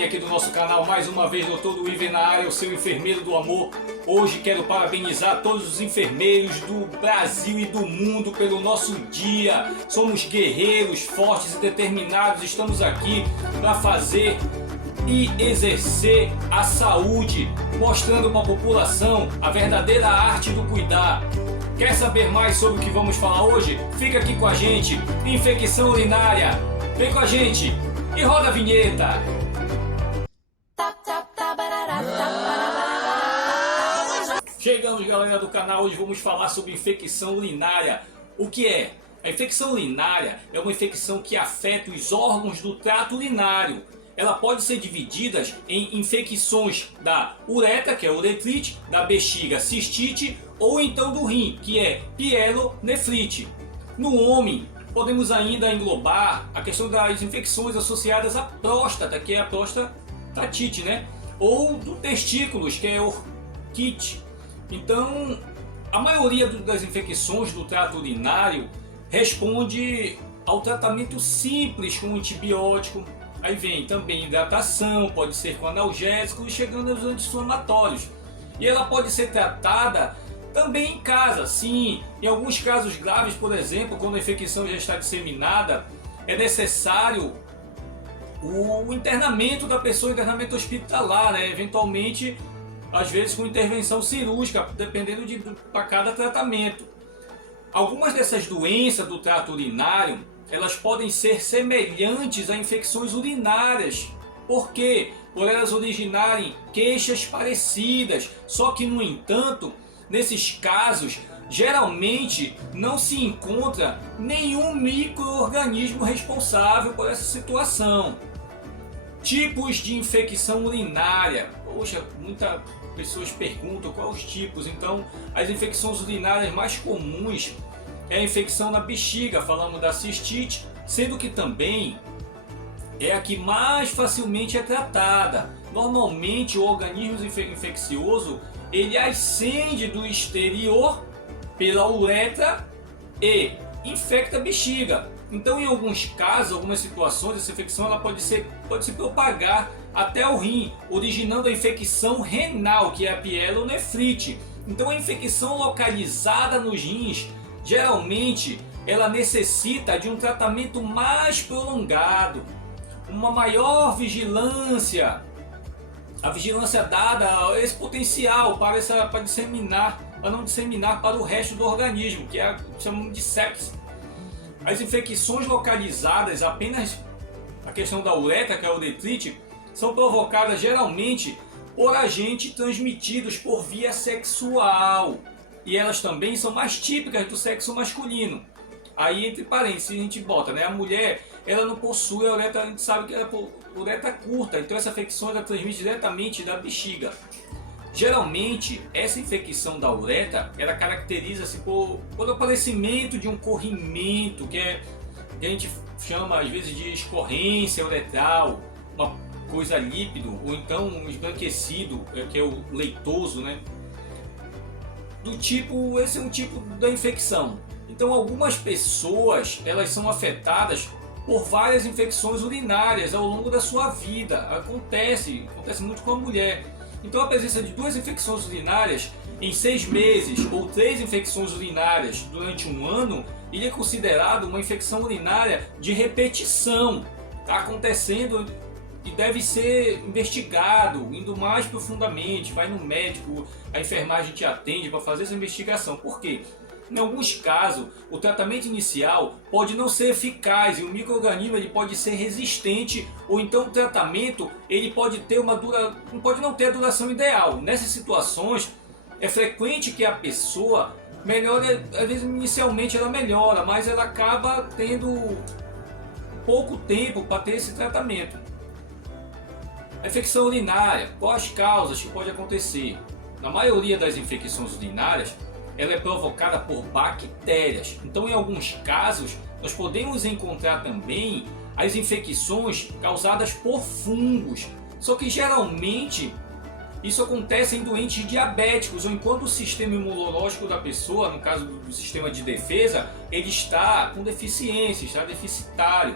Ele aqui do nosso canal, mais uma vez, Dr. Duíver na área, o seu enfermeiro do amor. Hoje quero parabenizar todos os enfermeiros do Brasil e do mundo pelo nosso dia. Somos guerreiros, fortes e determinados. Estamos aqui para fazer e exercer a saúde, mostrando para a população a verdadeira arte do cuidar. Quer saber mais sobre o que vamos falar hoje? Fica aqui com a gente. Infecção urinária. Vem com a gente e roda a vinheta. Chegamos, galera do canal. Hoje vamos falar sobre infecção urinária. O que é? A infecção urinária é uma infecção que afeta os órgãos do trato urinário. Ela pode ser dividida em infecções da uretra, que é uretrite, da bexiga, cistite, ou então do rim, que é pielonefrite. No homem, podemos ainda englobar a questão das infecções associadas à próstata, que é a prostatite, né? Ou do testículos, que é orquite. Então, a maioria das infecções do trato urinário responde ao tratamento simples com antibiótico. Aí vem também hidratação, pode ser com analgésico e chegando aos anti-inflamatórios. E ela pode ser tratada também em casa, sim. Em alguns casos graves, por exemplo, quando a infecção já está disseminada, é necessário o internamento da pessoa, internamento hospitalar, né? Eventualmente, às vezes com intervenção cirúrgica, dependendo para cada tratamento. Algumas dessas doenças do trato urinário, elas podem ser semelhantes a infecções urinárias. Por quê? Por elas originarem queixas parecidas, só que, no entanto, nesses casos, geralmente não se encontra nenhum micro-organismo responsável por essa situação. Tipos de infecção urinária. Poxa, muitas pessoas perguntam quais os tipos. Então, as infecções urinárias mais comuns é a infecção na bexiga, falamos da cistite, sendo que também é a que mais facilmente é tratada. Normalmente o organismo infeccioso ele ascende do exterior pela uretra e infecta a bexiga. Então, em alguns casos, algumas situações, essa infecção ela pode se propagar até o rim, originando a infecção renal, que é a pielonefrite. Então, a infecção localizada nos rins, geralmente, ela necessita de um tratamento mais prolongado, uma maior vigilância. A vigilância dada a esse potencial para não disseminar para o resto do organismo, que é o que chamamos de sepse. As infecções localizadas apenas a questão da uretra, que é a uretrite, são provocadas geralmente por agentes transmitidos por via sexual. E elas também são mais típicas do sexo masculino. Aí, entre parênteses, a gente bota, né? A mulher, ela não possui a uretra, a gente sabe que ela é uretra curta, então essa infecção ela transmite diretamente da bexiga. Geralmente, essa infecção da uretra, ela caracteriza-se por aparecimento de um corrimento, que a gente chama às vezes de escorrência uretral, uma coisa lípido, ou então um esbranquecido, que é o leitoso, né? Esse é um tipo da infecção. Então, algumas pessoas elas são afetadas por várias infecções urinárias ao longo da sua vida. Acontece muito com a mulher. Então, a presença de 2 infecções urinárias em 6 meses ou 3 infecções urinárias durante um ano, ele é considerado uma infecção urinária de repetição. Está acontecendo e deve ser investigado, indo mais profundamente, vai no médico, a enfermagem te atende para fazer essa investigação. Por quê? Em alguns casos, o tratamento inicial pode não ser eficaz e o micro-organismo ele pode ser resistente, ou então o tratamento ele pode não ter a duração ideal. Nessas situações, é frequente que a pessoa melhore, às vezes inicialmente ela melhora, mas ela acaba tendo pouco tempo para ter esse tratamento. A infecção urinária, quais as causas que pode acontecer? Na maioria das infecções urinárias, ela é provocada por bactérias. Então, em alguns casos, nós podemos encontrar também as infecções causadas por fungos. Só que geralmente isso acontece em doentes diabéticos, ou enquanto o sistema imunológico da pessoa, no caso do sistema de defesa, ele está com deficiência, está deficitário.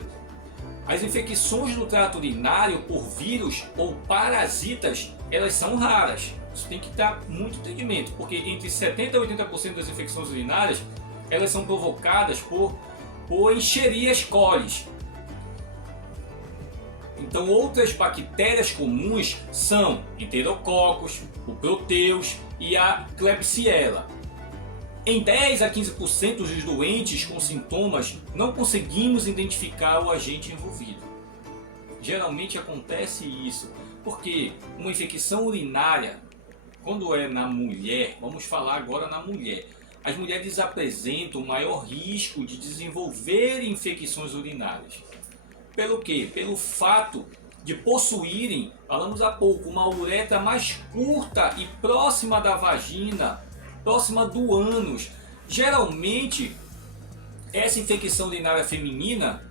As infecções do trato urinário por vírus ou parasitas, elas são raras. Isso tem que dar muito entendimento, porque entre 70% e 80% das infecções urinárias, elas são provocadas por Escherichia coli. Então outras bactérias comuns são Enterococcus, o Proteus e a Klebsiella. Em 10 a 15% dos doentes com sintomas não conseguimos identificar o agente envolvido. Geralmente acontece isso, porque uma infecção urinária, quando é na mulher, vamos falar agora na mulher, as mulheres apresentam maior risco de desenvolver infecções urinárias. Pelo quê? Pelo fato de possuírem, falamos há pouco, uma uretra mais curta e próxima da vagina, próxima do ânus. Geralmente, essa infecção urinária feminina,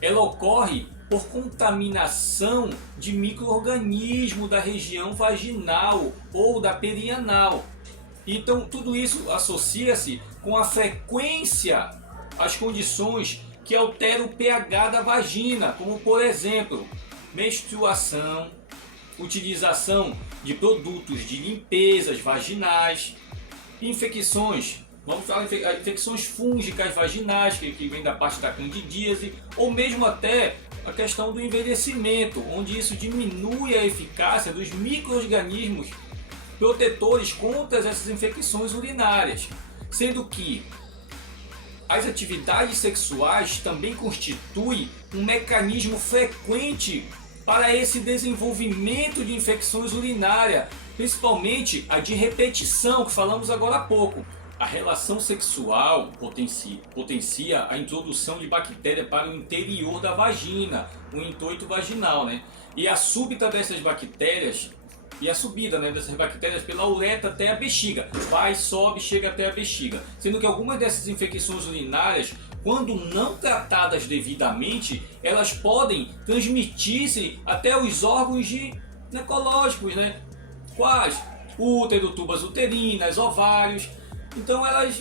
ela ocorre por contaminação de micro-organismos da região vaginal ou da perianal. Então, tudo isso associa-se com a frequência, as condições que alteram o pH da vagina, como por exemplo, menstruação, utilização de produtos de limpezas vaginais, infecções, vamos falar infecções fúngicas vaginais, que vem da parte da candidíase, ou mesmo até a questão do envelhecimento, onde isso diminui a eficácia dos micro-organismos protetores contra essas infecções urinárias, sendo que as atividades sexuais também constituem um mecanismo frequente para esse desenvolvimento de infecções urinárias, principalmente a de repetição, que falamos agora há pouco. A relação sexual potencia a introdução de bactérias para o interior da vagina, o intuito vaginal, né? E a súbita dessas bactérias, e a subida, né, dessas bactérias pela uretra até a bexiga. Vai, sobe, chega até a bexiga. Sendo que algumas dessas infecções urinárias, quando não tratadas devidamente, elas podem transmitir-se até os órgãos ginecológicos, né? Quais? Útero, tubas uterinas, ovários. Então elas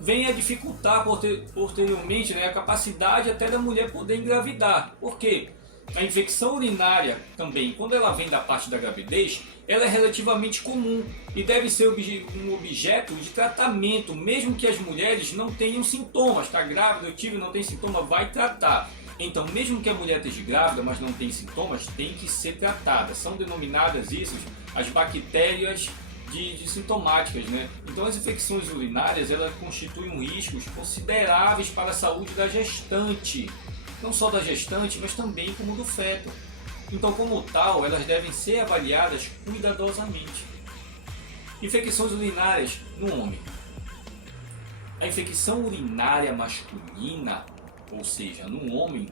vêm a dificultar posteriormente, né, a capacidade até da mulher poder engravidar. Por quê? A infecção urinária também, quando ela vem da parte da gravidez, ela é relativamente comum e deve ser um objeto de tratamento, mesmo que as mulheres não tenham sintomas. Está grávida, eu tive, não tem sintoma, vai tratar. Então, mesmo que a mulher esteja grávida, mas não tem sintomas, tem que ser tratada. São denominadas isso as bactérias de sintomáticas, né? Então, as infecções urinárias, elas constituem riscos consideráveis para a saúde da gestante. Não só da gestante, mas também como do feto. Então, como tal, elas devem ser avaliadas cuidadosamente. Infecções urinárias no homem. A infecção urinária masculina, ou seja, no homem,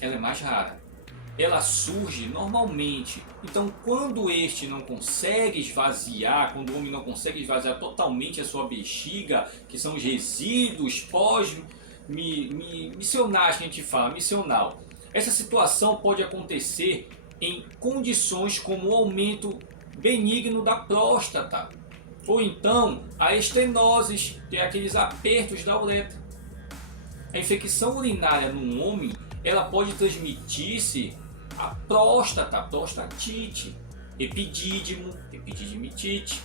ela é mais rara. Ela surge normalmente. Então, quando este não consegue esvaziar, quando o homem não consegue esvaziar totalmente a sua bexiga, que são os resíduos missionais que a gente fala, missional. Essa situação pode acontecer em condições como o aumento benigno da próstata, ou então a estenose, que é aqueles apertos da uretra. A infecção urinária no homem, ela pode transmitir-se a próstata, prostatite, epidídimo, epididimitite,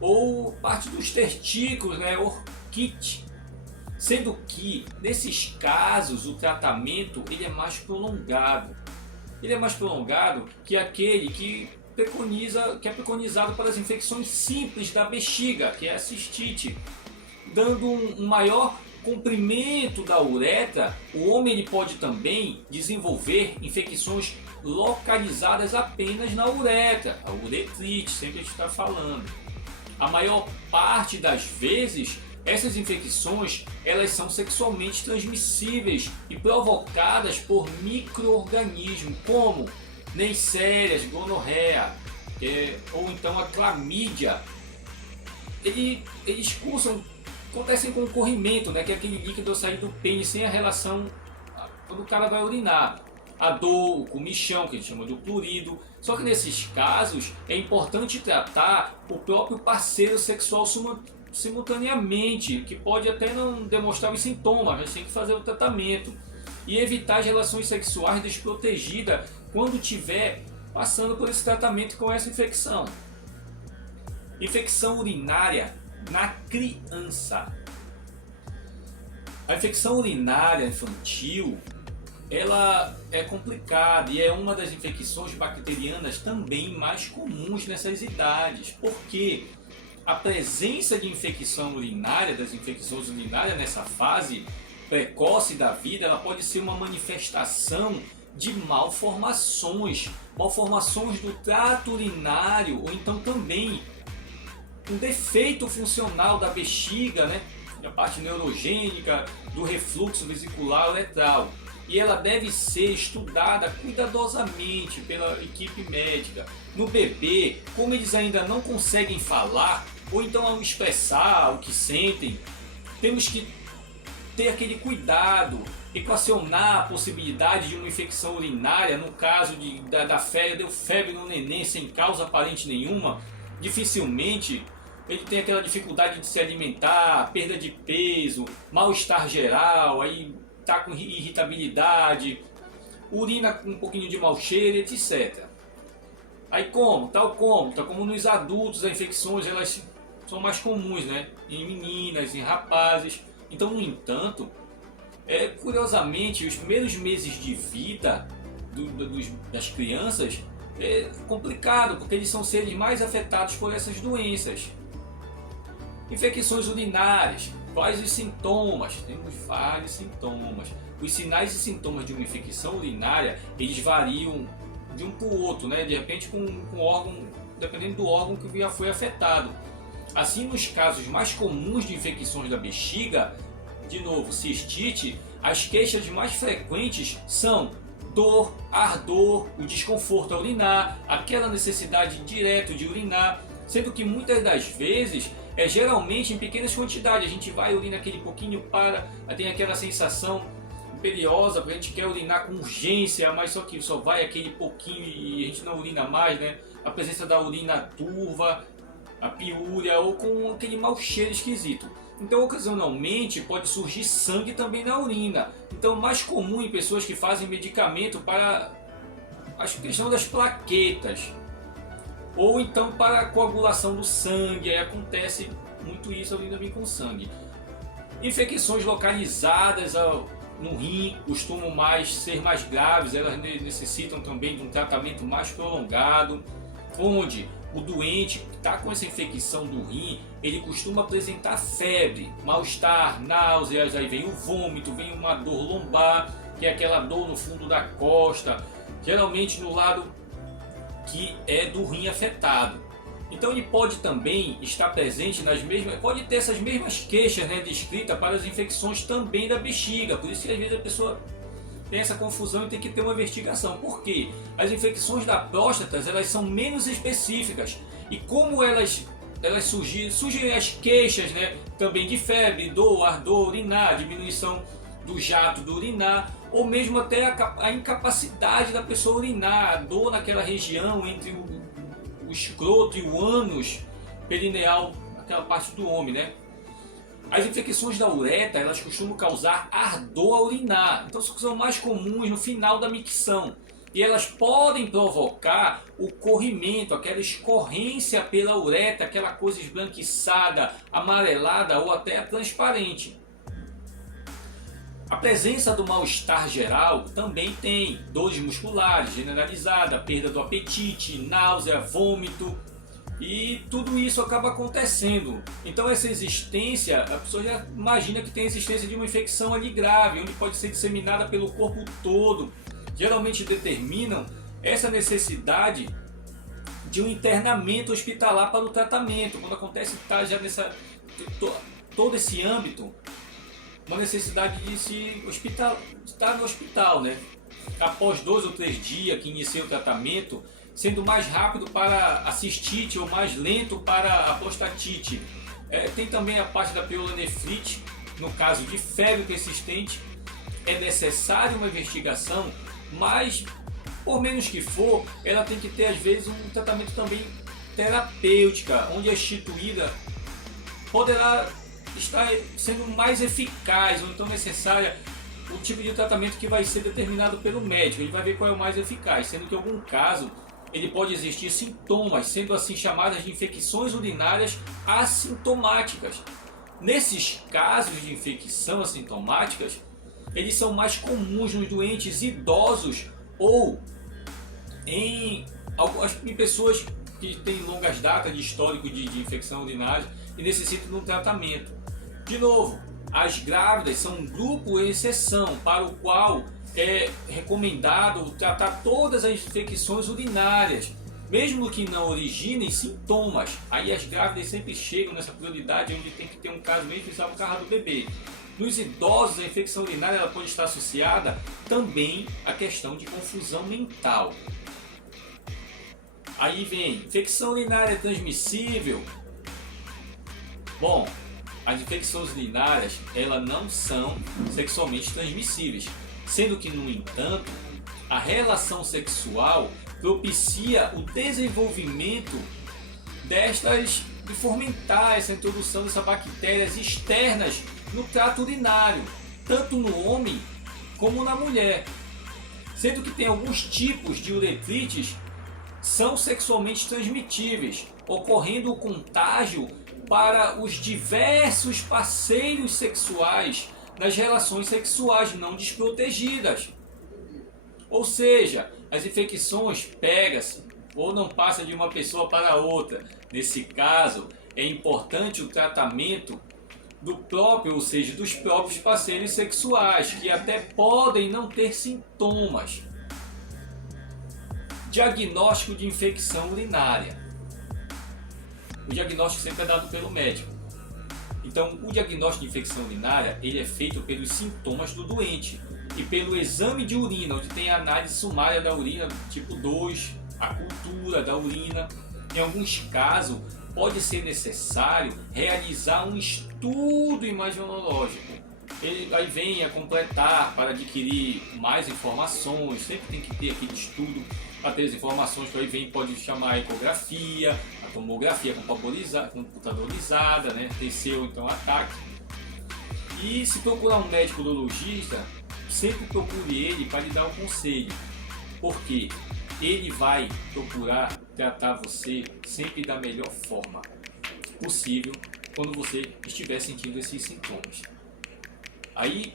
ou parte dos testículos, né, orquite. Sendo que, nesses casos, o tratamento ele é mais prolongado. Ele é mais prolongado que aquele que é preconizado para as infecções simples da bexiga, que é a cistite. Dando um maior comprimento da uretra, o homem ele pode também desenvolver infecções localizadas apenas na uretra, a uretrite, sempre a gente está falando. A maior parte das vezes, essas infecções elas são sexualmente transmissíveis e provocadas por micro-organismos como Neisseria, gonorreia, ou então a clamídia. Eles acontecem com o corrimento, né, que é aquele líquido sair do pênis sem a relação quando o cara vai urinar. A dor, o comichão, que a gente chama de plurido. Só que nesses casos é importante tratar o próprio parceiro sexual simultaneamente, que pode até não demonstrar os sintomas, mas tem que fazer o tratamento. e evitar as relações sexuais desprotegidas quando estiver passando por esse tratamento com essa infecção. Infecção urinária na criança. A infecção urinária infantil, ela é complicada e é uma das infecções bacterianas também mais comuns nessas idades, porque a presença de infecção urinária, das infecções urinárias nessa fase precoce da vida, ela pode ser uma manifestação de malformações do trato urinário, ou então também um defeito funcional da bexiga, né? A parte neurogênica, do refluxo vesicular uretral. E ela deve ser estudada cuidadosamente pela equipe médica. No bebê, como eles ainda não conseguem falar, ou então ao expressar o que sentem, temos que ter aquele cuidado, equacionar a possibilidade de uma infecção urinária. No caso da febre, deu febre no neném sem causa aparente nenhuma, dificilmente ele tem aquela dificuldade de se alimentar, perda de peso, mal-estar geral, aí tá com irritabilidade, urina com um pouquinho de mau cheiro, etc. Aí como nos adultos, as infecções elas são mais comuns, né? Em meninas, em rapazes. Então, no entanto, curiosamente, os primeiros meses de vida das crianças é complicado, porque eles são seres mais afetados por essas doenças. Infecções urinárias. Quais os sintomas? Temos vários sintomas. Os sinais e sintomas de uma infecção urinária, eles variam de um para o outro, né? De repente com órgão, dependendo do órgão que já foi afetado. Assim, nos casos mais comuns de infecções da bexiga, de novo, cistite, as queixas mais frequentes são dor, ardor, o desconforto a urinar, aquela necessidade direta de urinar, sendo que muitas das vezes geralmente em pequenas quantidades. A gente vai, urina aquele pouquinho, tem aquela sensação imperiosa, porque a gente quer urinar com urgência, mas só que só vai aquele pouquinho e a gente não urina mais, né? A presença da urina turva, a piúria ou com aquele mau cheiro esquisito. Então, ocasionalmente, pode surgir sangue também na urina. Então, mais comum em pessoas que fazem medicamento para a questão das plaquetas, ou então para a coagulação do sangue. Aí acontece muito isso, a urina vem com sangue. Infecções localizadas no rim costumam ser mais graves, elas necessitam também de um tratamento mais prolongado, onde o doente que está com essa infecção do rim, ele costuma apresentar febre, mal-estar, náuseas, aí vem o vômito, vem uma dor lombar, que é aquela dor no fundo da costa, geralmente no lado que é do rim afetado. Então ele pode também estar presente pode ter essas mesmas queixas, né, descritas para as infecções também da bexiga. Por isso que às vezes a pessoa tem essa confusão e tem que ter uma investigação. Por quê? As infecções da próstata, elas são menos específicas. E como elas surgem as queixas, né, também de febre, dor, ardor, urinar, diminuição do jato do urinar, ou mesmo até a incapacidade da pessoa urinar, a dor naquela região entre o escroto e o ânus perineal, aquela parte do homem, né? As infecções da uretra, elas costumam causar ardor ao urinar, então são mais comuns no final da micção. E elas podem provocar o corrimento, aquela escorrência pela uretra, aquela coisa esbranquiçada, amarelada ou até transparente. A presença do mal-estar geral também tem dores musculares generalizada, perda do apetite, náusea, vômito, e tudo isso acaba acontecendo. Então essa existência, a pessoa já imagina que tem a existência de uma infecção ali grave, onde pode ser disseminada pelo corpo todo. Geralmente determinam essa necessidade de um internamento hospitalar para o tratamento. Quando acontece já todo esse âmbito, uma necessidade de estar no hospital, né? Após 2 ou 3 dias que inicia o tratamento, sendo mais rápido para a cistite ou mais lento para a prostatite. Tem também a parte da pielonefrite, no caso de febre persistente, é necessária uma investigação, mas por menos que for, ela tem que ter às vezes um tratamento também terapêutico, onde a instituída poderá estar sendo mais eficaz, ou então necessária o tipo de tratamento que vai ser determinado pelo médico. Ele vai ver qual é o mais eficaz, sendo que em algum caso ele pode existir sintomas, sendo assim chamadas de infecções urinárias assintomáticas. Nesses casos de infecção assintomáticas, eles são mais comuns nos doentes idosos ou em pessoas que têm longas datas de histórico de infecção urinária e necessitam de um tratamento. De novo, as grávidas são um grupo exceção para o qual é recomendado tratar todas as infecções urinárias, mesmo que não originem sintomas. Aí as grávidas sempre chegam nessa prioridade onde tem que ter um caso bem especial por causa do bebê. Nos idosos, a infecção urinária ela pode estar associada também à questão de confusão mental. Aí vem, infecção urinária transmissível. Bom, as infecções urinárias elas não são sexualmente transmissíveis, sendo que, no entanto, a relação sexual propicia o desenvolvimento de fomentar essa introdução dessas bactérias externas no trato urinário, tanto no homem como na mulher. Sendo que tem alguns tipos de uretrites são sexualmente transmitíveis, ocorrendo o contágio para os diversos parceiros sexuais nas relações sexuais não desprotegidas. Ou seja, as infecções pegam-se ou não passam de uma pessoa para outra. Nesse caso, é importante o tratamento do próprio, ou seja, dos próprios parceiros sexuais, que até podem não ter sintomas. Diagnóstico de infecção urinária. O diagnóstico sempre é dado pelo médico. Então, o diagnóstico de infecção urinária ele é feito pelos sintomas do doente e pelo exame de urina, onde tem a análise sumária da urina tipo 2, a cultura da urina. Em alguns casos, pode ser necessário realizar um estudo imaginológico. Ele aí vem a completar para adquirir mais informações, sempre tem que ter aquele estudo para ter as informações, que aí vem, pode chamar a ecografia, a tomografia computadorizada, né? TC ou então ataque. E se procurar um médico urologista, sempre procure ele para lhe dar um conselho, porque ele vai procurar tratar você sempre da melhor forma possível quando você estiver sentindo esses sintomas. Aí,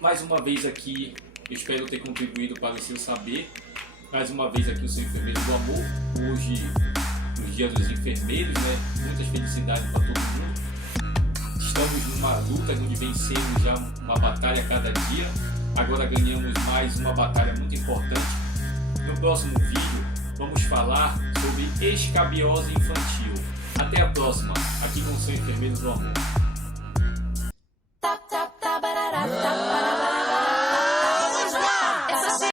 mais uma vez aqui, eu espero ter contribuído para o seu saber. Mais uma vez aqui o seu enfermeiro do amor, hoje nos dias dos enfermeiros, né? Muitas felicidades para todo mundo. Estamos numa luta onde vencemos já uma batalha a cada dia. Agora ganhamos mais uma batalha muito importante. No próximo vídeo vamos falar sobre escabiose infantil. Até a próxima, aqui com o seu enfermeiro do amor.